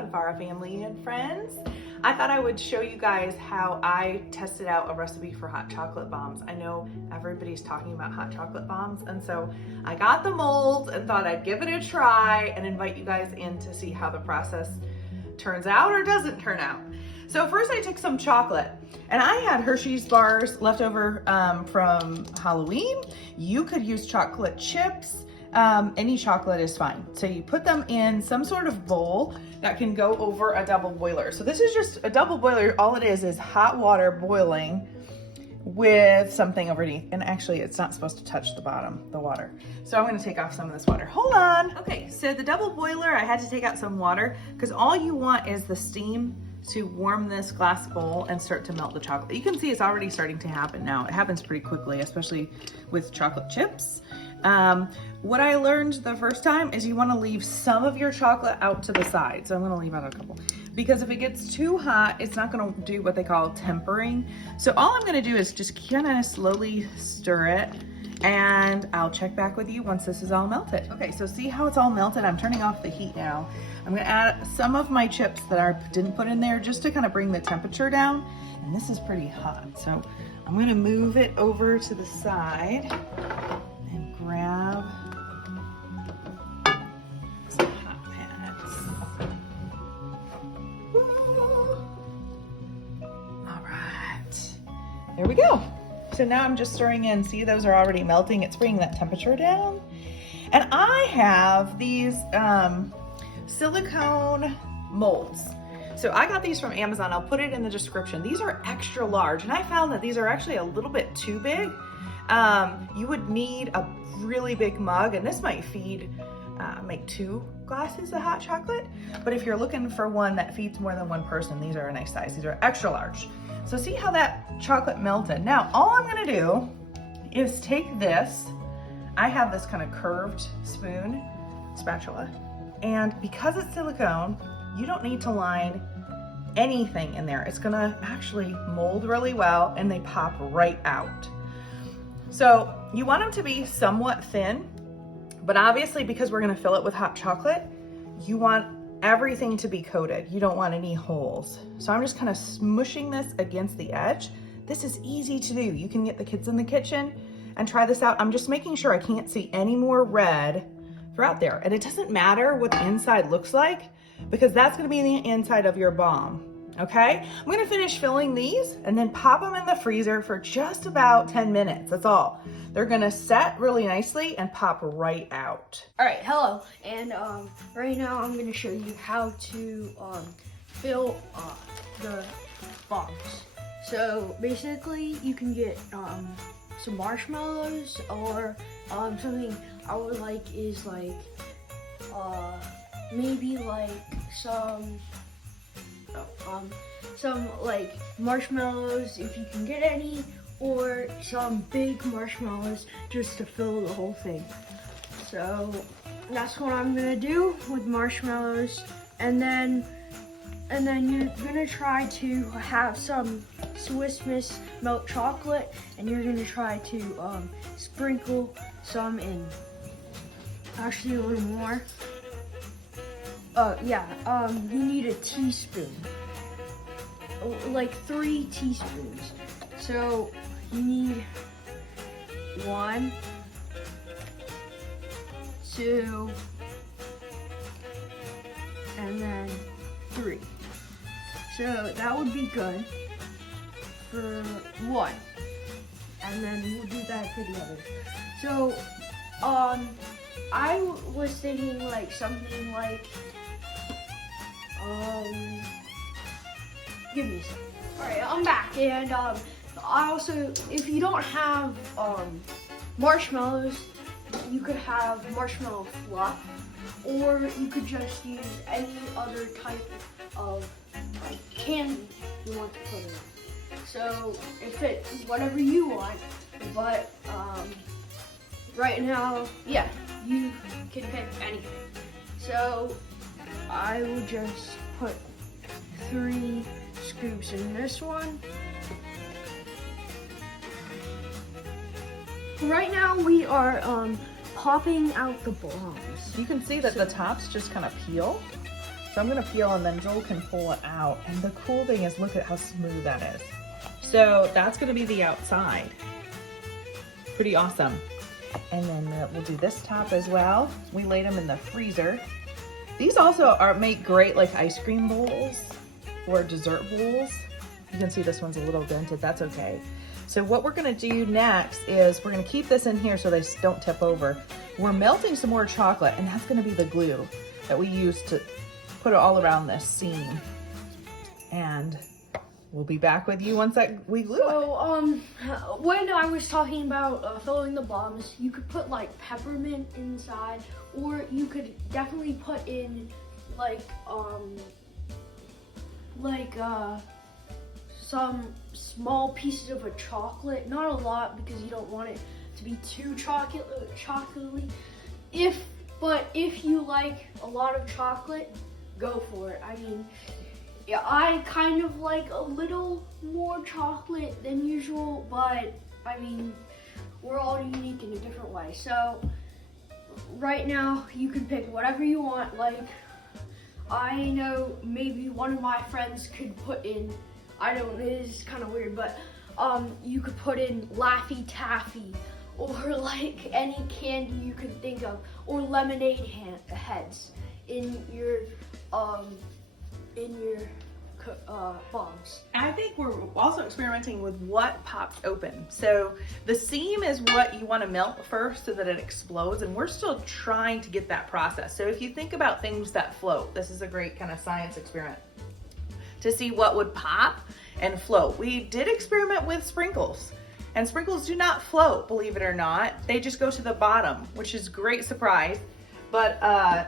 Funfara family and friends. I thought I would show you guys how I tested out a recipe for hot chocolate bombs. I know everybody's talking about hot chocolate bombs, and so I got the molds and thought I'd give it a try and invite you guys in to see how the process turns out or doesn't turn out. So first I took some chocolate, and I had Hershey's bars left over from Halloween. You could use chocolate chips. Any chocolate is fine. So you put them in some sort of bowl that can go over a double boiler. So this is just a double boiler. All it is hot water boiling with something underneath. And actually it's not supposed to touch the bottom, the water. So I'm gonna take off some of this water. Hold on. Okay, so the double boiler, I had to take out some water because all you want is the steam to warm this glass bowl and start to melt the chocolate. You can see it's already starting to happen now. It happens pretty quickly, especially with chocolate chips. What I learned the first time is you want to leave some of your chocolate out to the side. So I'm going to leave out a couple because if it gets too hot, it's not going to do what they call tempering. So all I'm going to do is just kind of slowly stir it, and I'll check back with you once this is all melted. Okay, so see how it's all melted? I'm turning off the heat now. I'm going to add some of my chips that I didn't put in there just to kind of bring the temperature down. And this is pretty hot. So I'm going to move it over to the side and grab some hot pads. All right, there we go. So now I'm just stirring in. See, those are already melting. It's bringing that temperature down. And I have these silicone molds. So I got these from Amazon. I'll put it in the description. These are extra large, and I found that these are actually a little bit too big. You would need a really big mug, and this might feed make 2 glasses of hot chocolate. But if you're looking for one that feeds more than one person, these are a nice size. These are extra large. So see how that chocolate melted? Now, all I'm gonna do is take this. I have this kind of curved spatula, and because it's silicone, you don't need to line anything in there. It's gonna actually mold really well, and they pop right out. So you want them to be somewhat thin, but obviously because we're gonna fill it with hot chocolate, you want everything to be coated. You don't want any holes. So I'm just kind of smushing this against the edge. This is easy to do. You can get the kids in the kitchen and try this out. I'm just making sure I can't see any more red throughout there. And it doesn't matter what the inside looks like because that's gonna be the inside of your bomb. Okay, I'm gonna finish filling these and then pop them in the freezer for just about 10 minutes, that's all. They're gonna set really nicely and pop right out. All right, hello, and right now I'm gonna show you how to fill the bombs. So basically you can get some marshmallows, or something I would like is like maybe like some like marshmallows if you can get any, or some big marshmallows just to fill the whole thing. So that's what I'm gonna do with marshmallows, and then you're gonna try to have some Swiss Miss milk chocolate, and you're gonna try to sprinkle some in. Actually, a little more. You need a teaspoon, like 3 teaspoons. So you need 1, 2, and then 3. So that would be good for 1, and then we'll do that for the others. So I was thinking like something like give me a second. All right, I'm back, and I also, if you don't have marshmallows, you could have marshmallow fluff, or you could just use any other type of like candy you want to put in it. So if it whatever you want, but right now, yeah, you can pick anything. So I will just put 3 scoops in this one. Right now we are popping out the bombs. You can see that the tops just kind of peel. So I'm gonna peel and then Joel can pull it out. And the cool thing is, look at how smooth that is. So that's gonna be the outside. Pretty awesome. And then we'll do this top as well. We laid them in the freezer. These also make great like ice cream bowls or dessert bowls. You can see this one's a little dented, that's okay. So what we're gonna do next is we're gonna keep this in here so they don't tip over. We're melting some more chocolate, and that's gonna be the glue that we use to put it all around this seam. And we'll be back with you once we glue it. So, when I was talking about filling the bombs, you could put like peppermint inside, or you could definitely put in some small pieces of a chocolate. Not a lot, because you don't want it to be too chocolatey. But if you like a lot of chocolate, go for it. I mean, yeah, I kind of like a little more chocolate than usual, but I mean, we're all unique in a different way. So right now, you can pick whatever you want. Like, I know maybe one of my friends could put in, I don't know, it is kind of weird, but you could put in Laffy Taffy, or like any candy you could think of, or lemonade heads in your bombs. I think we're also experimenting with what pops open. So the seam is what you want to melt first so that it explodes, and we're still trying to get that process. So if you think about things that float, this is a great kind of science experiment to see what would pop and float. We did experiment with sprinkles, and sprinkles do not float, believe it or not. They just go to the bottom, which is a great surprise, but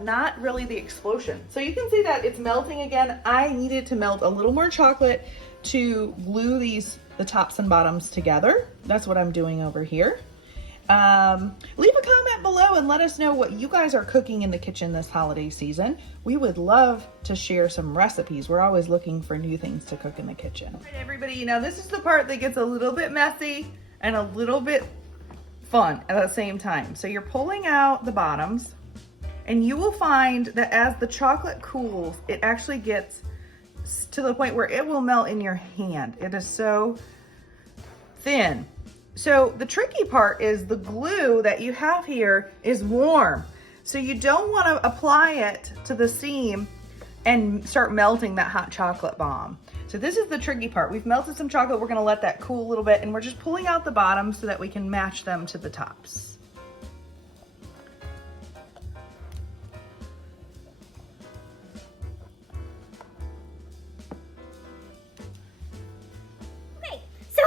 not really the explosion. So you can see that it's melting again. I needed to melt a little more chocolate to glue the tops and bottoms together. That's what I'm doing over here. Leave a comment below and let us know what you guys are cooking in the kitchen this holiday season. We would love to share some recipes. We're always looking for new things to cook in the kitchen. All right, everybody, this is the part that gets a little bit messy and a little bit fun at the same time. So you're pulling out the bottoms, and you will find that as the chocolate cools, it actually gets to the point where it will melt in your hand. It is so thin. So the tricky part is the glue that you have here is warm. So you don't want to apply it to the seam and start melting that hot chocolate bomb. So this is the tricky part. We've melted some chocolate. We're going to let that cool a little bit, and we're just pulling out the bottoms so that we can match them to the tops.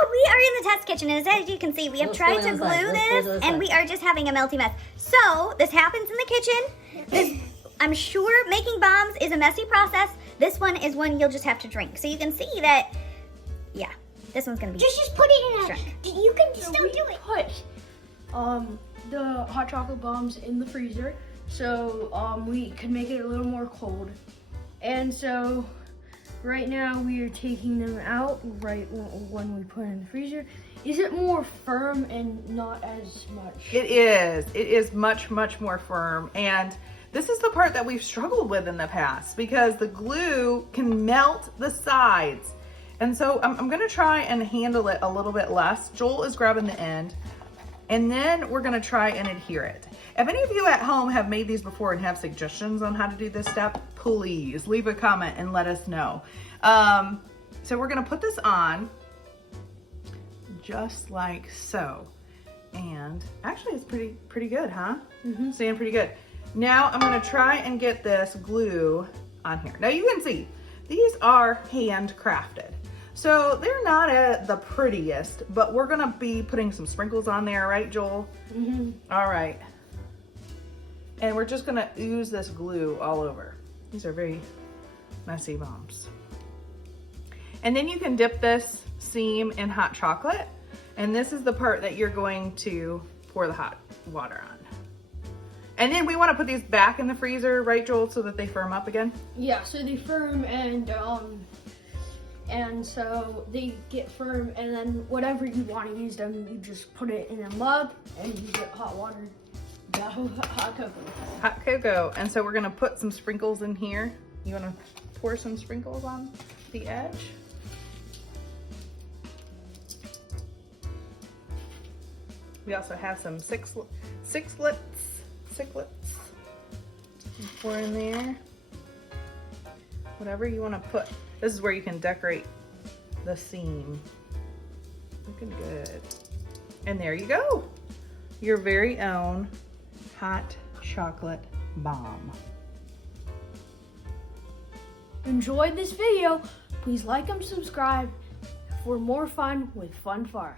We are in the test kitchen, and as you can see, we have tried to glue this, and we are just having a melty mess. So this happens in the kitchen. I'm sure making bombs is a messy process. This one is one you'll just have to drink. So you can see that, yeah, this one's gonna be just put it in a, you can just don't do it. Put the hot chocolate bombs in the freezer, so we can make it a little more cold. And so right now we are taking them out right when we put it in the freezer. Is it more firm and not as much? It is. It is much, much more firm. And this is the part that we've struggled with in the past because the glue can melt the sides. And so I'm gonna try and handle it a little bit less. Joel is grabbing the end, and then we're gonna try and adhere it. If any of you at home have made these before and have suggestions on how to do this step, please leave a comment and let us know. So we're gonna put this on just like so. And actually it's pretty good, huh? Mm-hmm. Staying pretty good. Now I'm gonna try and get this glue on here. Now you can see, these are handcrafted. So they're not the prettiest, but we're gonna be putting some sprinkles on there, right, Joel? Mm-hmm. All right. And we're just gonna ooze this glue all over. These are very messy bombs. And then you can dip this seam in hot chocolate. And this is the part that you're going to pour the hot water on. And then we wanna put these back in the freezer, right, Joel, so that they firm up again? Yeah, so they firm and so they get firm, and then whatever you want to use them, you just put it in a mug and use it hot water. Hot cocoa. Hot cocoa. And so we're gonna put some sprinkles in here. You want to pour some sprinkles on the edge? We also have some sixlets. Pour in there. Whatever you want to put. This is where you can decorate the seam. Looking good. And there you go. Your very own hot chocolate bomb. Enjoyed this video? Please like and subscribe for more fun with Funfaro.